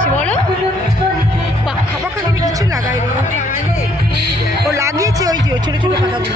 দিচ্ছি বলো। পাখা পাখা কিছু লাগাই ও লাগিয়েছে ওই যে ছোট ছোট পাখাগুলো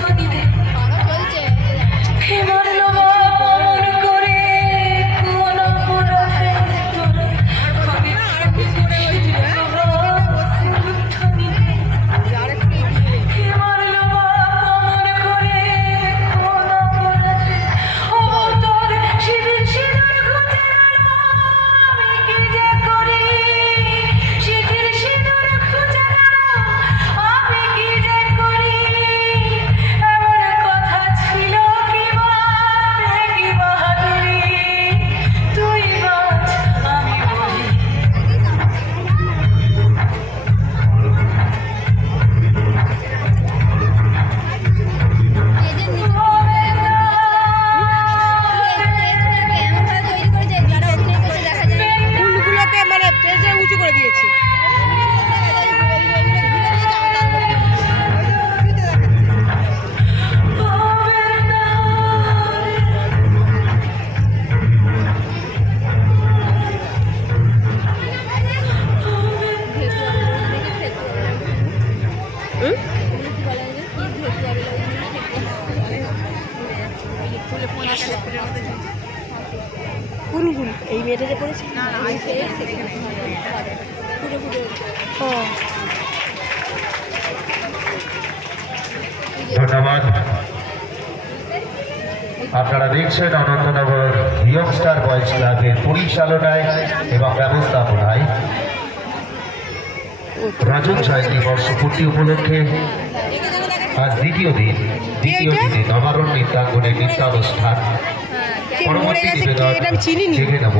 এই মেয়েটা যে পড়েছে? ও। ধন্যবাদ। আপনারা দেখছেন অনন্তনগর ইয়ংস্টার বয়েজ ক্লাবের পরিচালনায় এবং ব্যবস্থাপনায়। রাজন জয়ন্তী বর্ষপূর্তি উপলক্ষে আজ দ্বিতীয় দিন। দ্বিতীয়? দিনে নবারণ নৃত্যাঙ্গনের নৃত্যানুষ্ঠান। মরে পরবর্তী নিবেদন এটা আমি চিনি নি। জেগে নেব।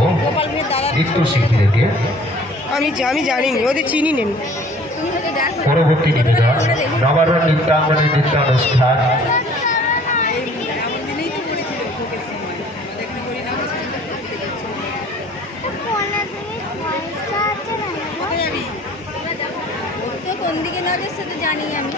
নৃত্যশিল্পীদেরকে। আমি আমি জানি নি ওদের চিনি নি পরবর্তী নিবেদন। নবারণ নৃত্যাঙ্গনের নৃত্যানুষ্ঠান। কোন দিকে না যাচ্ছে জানি আমি।